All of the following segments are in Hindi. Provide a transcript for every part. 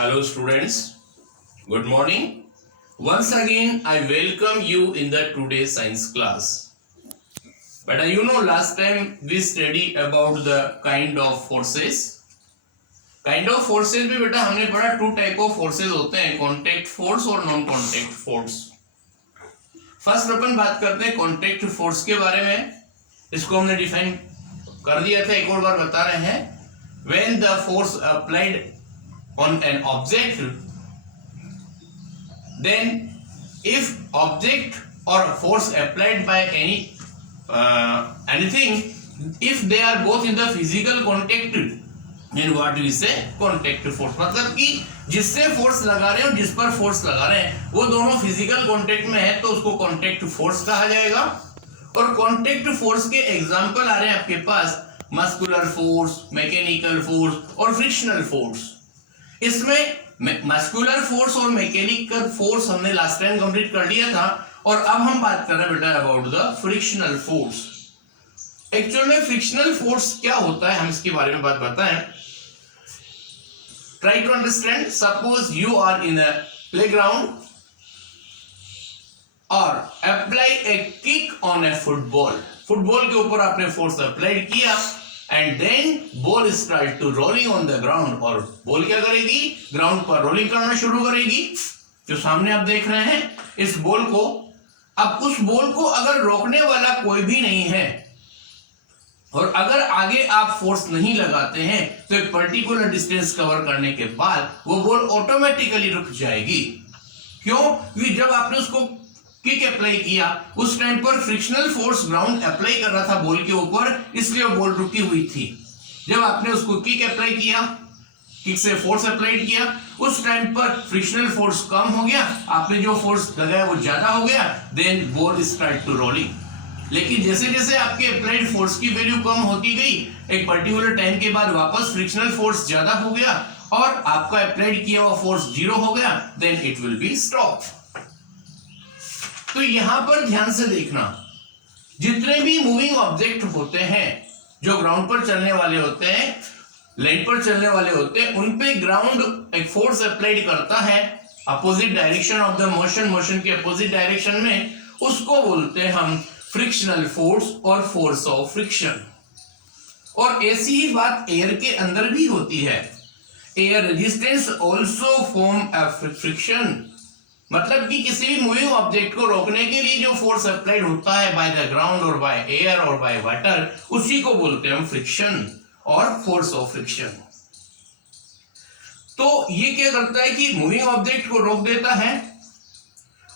Hello students, good morning. Once again I welcome you in the today's science class. But last time we studied about the kind of forces. Kind of forces भी बेटा हमने पढ़ा टू टाइप ऑफ फोर्सेस होते हैं, कॉन्टेक्ट फोर्स और नॉन कॉन्टेक्ट फोर्स. फर्स्ट अपन बात करते हैं कॉन्टेक्ट फोर्स के बारे में. इसको हमने डिफाइन कर दिया था, एक और बार बता रहे हैं. When the force applied on an object, then if object or force applied by anything, if they are both in the physical contact, then what we say contact force. मतलब कि जिससे फोर्स लगा रहे हैं और जिस पर फोर्स लगा रहे हैं वो दोनों फिजिकल कांटेक्ट में है तो उसको कांटेक्ट फोर्स कहा जाएगा. और कांटेक्ट फोर्स के एग्जांपल आ रहे हैं आपके पास मस्कुलर फोर्स, मैकेनिकल फोर्स और फ्रिक्शनल फोर्स. इसमें मस्कुलर फोर्स और मैकेनिकल फोर्स हमने लास्ट टाइम कंप्लीट कर लिया था और अब हम बात कर रहे हैं बेटा about the frictional force. Actual में फ्रिक्शनल फोर्स क्या होता है हम इसके बारे में बात बताएं. Try to understand. Suppose you are in a playground और apply a kick on a football. Football के ऊपर आपने फोर्स अप्लाई किया and then ball start to rolling on the ground. और बॉल क्या करेगी, ग्राउंड पर रोलिंग करना शुरू करेगी. जो सामने आप देख रहे हैं इस बॉल को. अब उस बॉल को अगर रोकने वाला कोई भी नहीं है और अगर आगे आप फोर्स नहीं लगाते हैं तो एक पर्टिकुलर डिस्टेंस कवर करने के बाद वो बॉल ऑटोमेटिकली रुक जाएगी. क्यों? क्योंकि जब आपने उसको किक अप्लाई किया उस टाइम पर फ्रिक्शनल फोर्स ग्राउंड अप्लाई कर रहा था बॉल के ऊपर, इसलिए वो बॉल रुकी हुई थी. जब आपने उसको किक अप्लाई किया, किक से फोर्स अप्लाई किया, उस टाइम पर फ्रिक्शनल फोर्स कम हो गया, आपने जो फोर्स लगाया वो ज्यादा हो गया, then ball start to rolling. लेकिन जैसे जैसे आपके अप्लाइड फोर्स की वैल्यू कम होती गई, एक पर्टिकुलर टाइम के बाद वापस फ्रिक्शनल फोर्स ज्यादा हो गया और आपका अप्लाइड किया हुआ फोर्स जीरो हो गया, then it will be stop. तो यहां पर ध्यान से देखना, जितने भी मूविंग ऑब्जेक्ट होते हैं जो ग्राउंड पर चलने वाले होते हैं, लैंड पर चलने वाले होते हैं, उन पे ग्राउंड एक फोर्स अप्लाइड करता है opposite direction of the motion, motion के अपोजिट डायरेक्शन में. उसको बोलते हैं हम फ्रिक्शनल फोर्स और फोर्स ऑफ फ्रिक्शन. और ऐसी ही बात एयर के अंदर भी होती है. Air resistance also form a friction. मतलब कि किसी भी मूविंग ऑब्जेक्ट को रोकने के लिए जो फोर्स अप्लाइड होता है बाय द ग्राउंड और बाय एयर और बाय वाटर, उसी को बोलते हैं हम फ्रिक्शन और फोर्स ऑफ फ्रिक्शन. तो ये क्या करता है कि मूविंग ऑब्जेक्ट को रोक देता है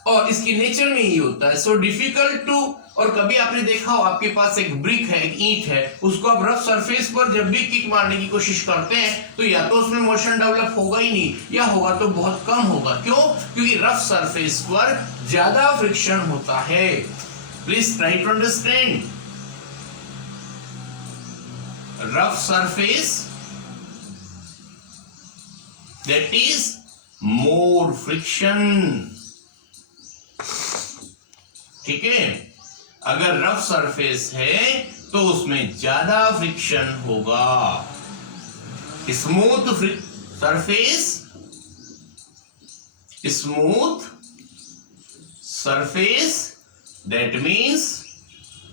और इसकी नेचर में ही होता है. So difficult to. और कभी आपने देखा हो आपके पास एक ब्रिक है, एक ईंट है, उसको आप रफ सरफेस पर जब भी किक मारने की कोशिश करते हैं तो या तो उसमें मोशन डेवलप होगा ही नहीं या होगा तो बहुत कम होगा. क्यों? क्योंकि रफ सरफेस पर ज्यादा फ्रिक्शन होता है. Please try to understand. Rough surface that is more friction. ठीक है, अगर रफ सरफेस है तो उसमें ज्यादा फ्रिक्शन होगा. Smooth surface, smooth surface that means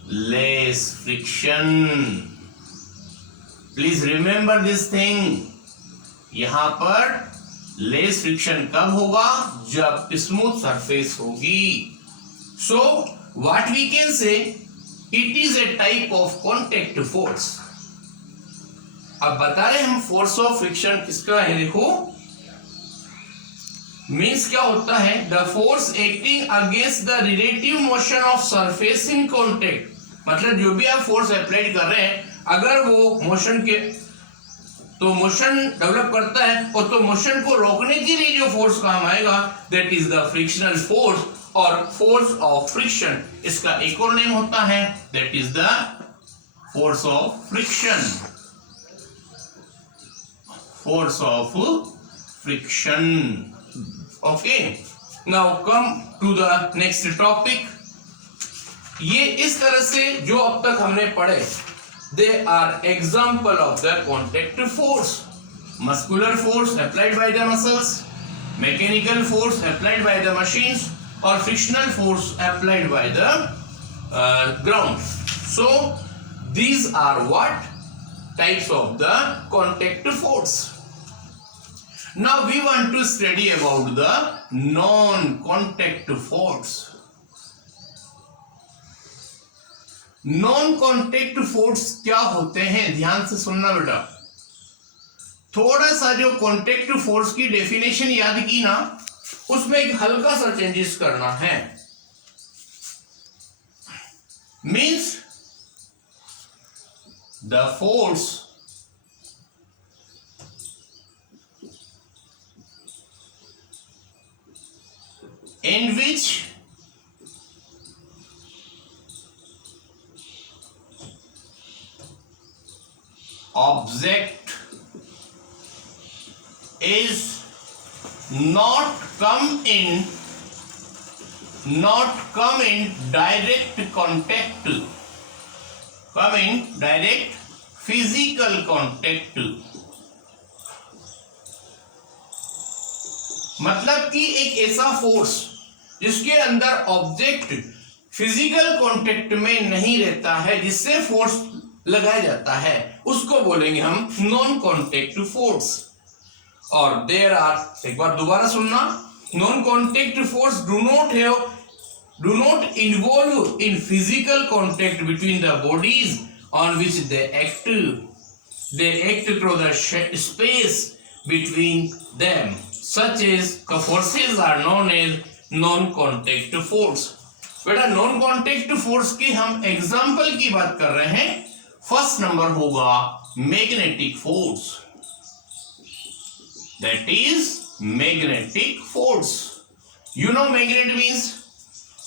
less friction. Please remember this thing. यहां पर लेस फ्रिक्शन कब होगा? जब स्मूथ सरफेस होगी. So what we can say, it is a type of contact force. अब बता रहे हम फोर्स ऑफ फ्रिक्शन किसका है. देखो मीन्स क्या होता है, the force acting against the relative motion of surface in contact. मतलब जो भी आप फोर्स अप्लाई कर रहे हैं, अगर वो मोशन के तो मोशन डेवलप करता है और तो मोशन को रोकने के लिए जो फोर्स काम आएगा that is the frictional force और फोर्स ऑफ फ्रिक्शन. इसका एक और नेम होता है that is the force of friction. Force of friction. Okay, now come to the next topic. ये इस तरह से जो अब तक हमने पढ़े, they are example of the contact force. Muscular force applied by the muscles, mechanical force applied by the machines और frictional force applied by the ground. So these are what types of the contact force. Now we want to study about the non-contact force. Non-contact force क्या होते हैं, ध्यान से सुनना बेटा. थोड़ा सा जो कॉन्टेक्ट फोर्स की डेफिनेशन याद की ना, उसमें एक हल्का सा चेंजेस करना है. Means the force in which object is not come in direct contact, come in direct physical contact. मतलब कि एक ऐसा फोर्स जिसके अंदर ऑब्जेक्ट फिजिकल कांटेक्ट में नहीं रहता है, जिससे फोर्स लगाया जाता है, उसको बोलेंगे हम नॉन कांटेक्ट फोर्स. और देयर आर, एक बार दोबारा सुनना, non contact force do not involve in physical contact between the bodies on which they act through the space between them. Such as forces are known as non-contact force. बेटा नॉन कॉन्टेक्ट फोर्स की हम एग्जाम्पल की बात कर रहे हैं. फर्स्ट नंबर होगा magnetic force, that is magnetic force. You know magnet means,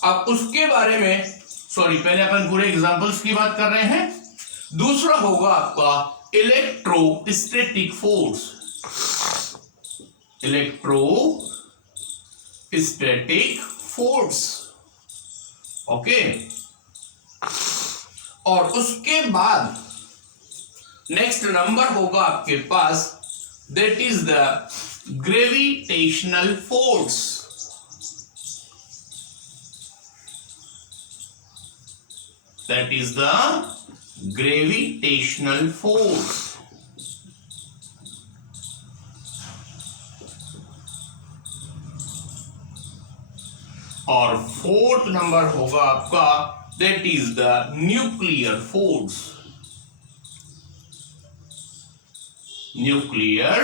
अब उसके बारे में पहले अपन पूरे एग्जांपल्स की बात कर रहे हैं. दूसरा होगा आपका electrostatic force, electrostatic force. Okay, और उसके बाद नेक्स्ट नंबर होगा आपके पास, that is the gravitational force. That is the gravitational force. और फोर्थ नंबर होगा आपका, that is the nuclear force. Nuclear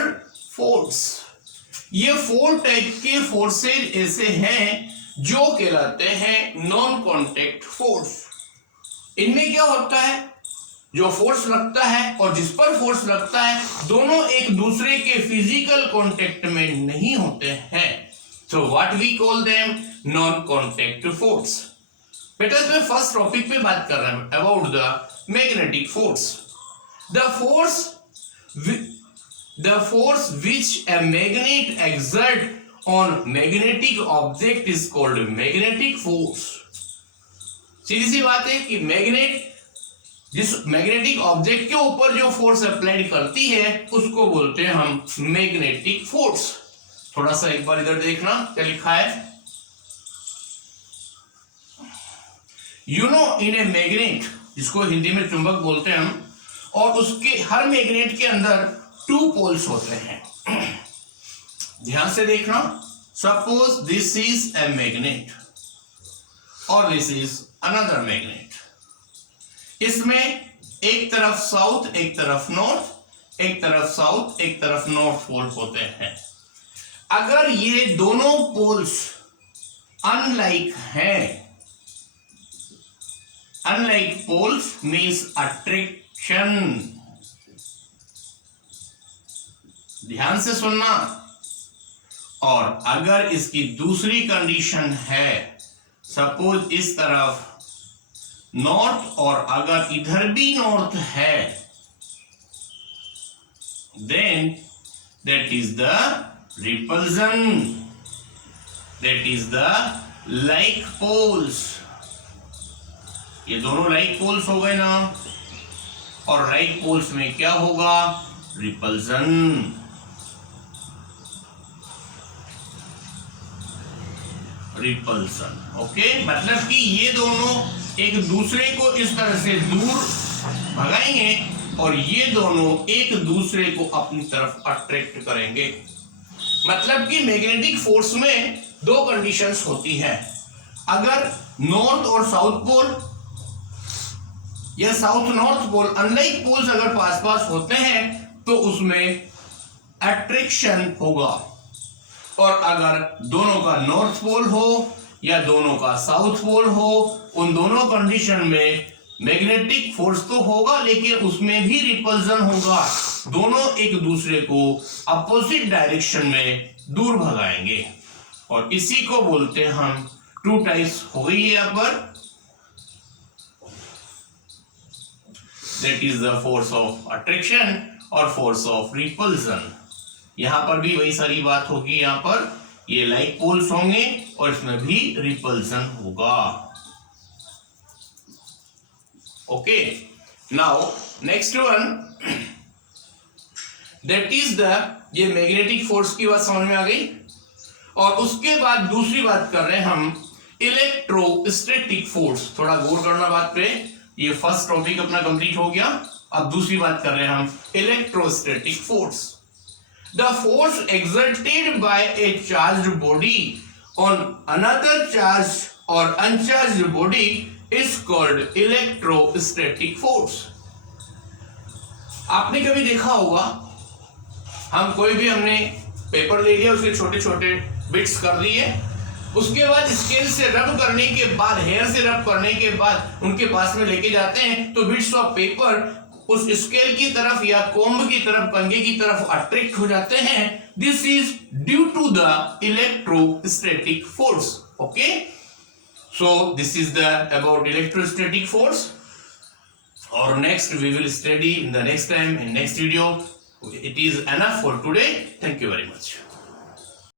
force. ये 4 टाइप के फोर्सेज ऐसे हैं जो कहलाते हैं नॉन कॉन्टेक्ट फोर्स. इनमें क्या होता है, जो फोर्स लगता है और जिस पर फोर्स लगता है, दोनों एक दूसरे के फिजिकल कांटेक्ट में नहीं होते हैं. So what we call them non contact force. बेटा इसमें फर्स्ट टॉपिक पे बात कर रहे हैं about the magnetic force. The force which a magnet exerts on magnetic object is called magnetic force. सीधी सी बात है कि मैग्नेट जिस मैग्नेटिक ऑब्जेक्ट के ऊपर जो फोर्स अप्लाइड करती है उसको बोलते हैं हम मैग्नेटिक फोर्स. थोड़ा सा एक बार इधर देखना क्या लिखा है. You know in a magnet, जिसको हिंदी में चुंबक बोलते हैं हम, और उसके हर मैग्नेट के अंदर 2 पोल्स होते हैं. ध्यान से देखना. Suppose this is a magnet और दिस इज अनदर मैग्नेट. इसमें एक तरफ साउथ, एक तरफ नॉर्थ, एक तरफ साउथ, एक तरफ नॉर्थ पोल होते हैं. अगर ये दोनों पोल्स अनलाइक हैं, अनलाइक पोल्स मीन्स अट्रैक्शन. ध्यान से सुनना. और अगर इसकी दूसरी कंडीशन है, सपोज इस तरफ नॉर्थ और अगर इधर भी नॉर्थ है, then that is the repulsion, that is the like poles. ये दोनों लाइक पोल्स हो गए ना, और राइट पोल्स में क्या होगा, रिपल्जन. रिपल्सन। ओके, मतलब कि ये दोनों एक दूसरे को इस तरह से दूर भगाएंगे और ये दोनों एक दूसरे को अपनी तरफ अट्रैक्ट करेंगे। मतलब कि मैग्नेटिक फोर्स में दो कंडीशंस होती है। अगर नॉर्थ और साउथ पोल या south north pole unlike poles अगर पास पास होते हैं तो उसमें अट्रैक्शन होगा, और अगर दोनों का नॉर्थ पोल हो या दोनों का साउथ पोल हो, उन दोनों कंडीशन में मैग्नेटिक फोर्स तो होगा लेकिन उसमें भी रिपल्जन होगा। दोनों एक दूसरे को अपोजिट डायरेक्शन में दूर भगाएंगे, और इसी को बोलते हैं हम टू टाइप्स हो गई है यहाँ पर। That is the force of attraction और फोर्स ऑफ रिपल्जन। यहां पर भी वही सारी बात होगी। यहां पर ये लाइक पोल्स होंगे और इसमें भी रिपल्जन होगा। Okay, now next one, that is the, ये मैग्नेटिक फोर्स की बात समझ में आ गई। और उसके बाद दूसरी बात कर रहे हैं हम इलेक्ट्रोस्टैटिक फोर्स। थोड़ा गौर करना बात पे, ये फर्स्ट टॉपिक अपना कंप्लीट हो गया। अब दूसरी बात कर रहे हैं हम electrostatic force. The force exerted by a charged body on another charged or uncharged body is called electrostatic force. आपने कभी देखा होगा, हम कोई भी हमने पेपर ले लिया, उसके छोटे छोटे बिट्स कर दिए, उसके बाद स्केल से रब करने के बाद, हेयर से रब करने के बाद उनके पास में लेके जाते हैं तो बिट्स ऑफ पेपर उस स्केल की तरफ या कोम्ब की तरफ, कंघे की तरफ अट्रैक्ट हो जाते हैं। This is due to the electrostatic force. Okay, so this is the about electrostatic force, और next we will study in the next time, in next video. It is enough for today. Thank you very much.